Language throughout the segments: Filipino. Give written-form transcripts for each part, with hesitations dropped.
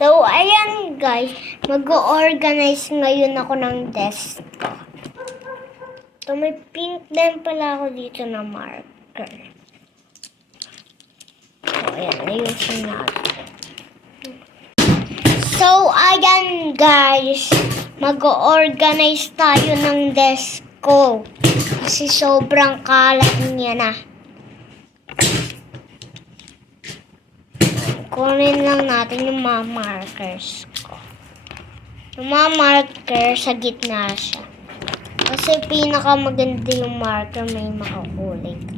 So, ayan guys, mag-organize ngayon ako ng desk ko. So, may pink din pala ako dito na marker. So, ayan, ayusin natin. So, ayan guys, mag-organize tayo ng desk ko. Kasi sobrang kalat niya na. Kunin lang natin yung mga markers ko. Yung mga marker, sa gitna siya. Kasi pinakamaganda yung marker, may makakulay ka.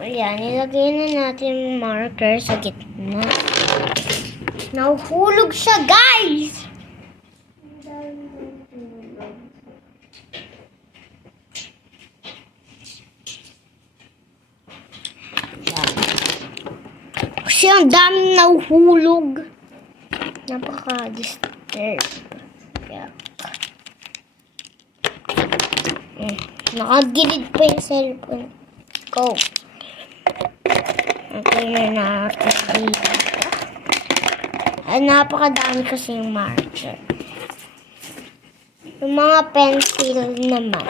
Ayan, ilagay na natin yung marker sa gitna. Nahuhulog siya, guys! Kasi ang daming nahuhulog. Napaka-disturb. Yeah. Nakagilid pa yung cellphone ko. Okay na natin dito. Ay, napakadami kasi yung marker. Yung mga pencil naman.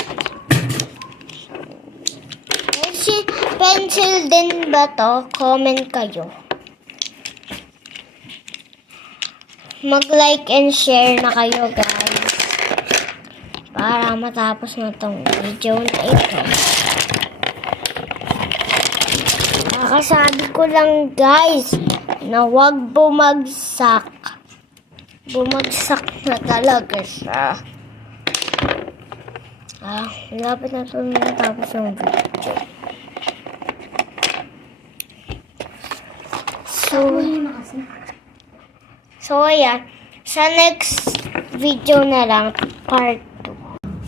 Pencil din ba to? Comment kayo. Mag-like and share na kayo, guys. Para matapos na tong video na ito. Nakasabi ko lang, guys, na huwag bumagsak. Bumagsak na talaga siya. Lapit na ito matapos ng video. So, ayan. Sa next video na lang, part 2.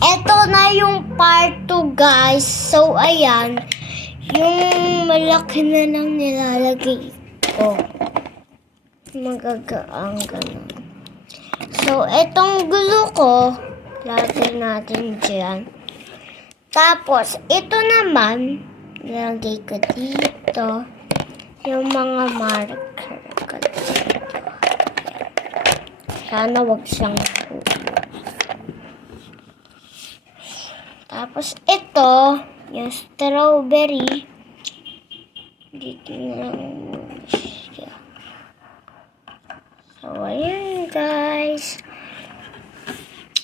Ito na yung part 2, guys. So, ayan. Yung malaki na lang nilalagay ko. Magagaang ganun. So, itong glue ko, lagay natin dyan. Tapos, ito naman, nilagay ko dito. Yung mga marker ko dito. Sana wag siyang mahulog. Tapos ito, yung strawberry. Dito na lang siya. So, ayan guys.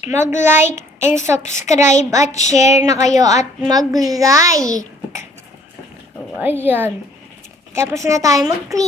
Mag-like and subscribe at share na kayo at mag-like. So, ayan. Tapos na tayo mag-clean.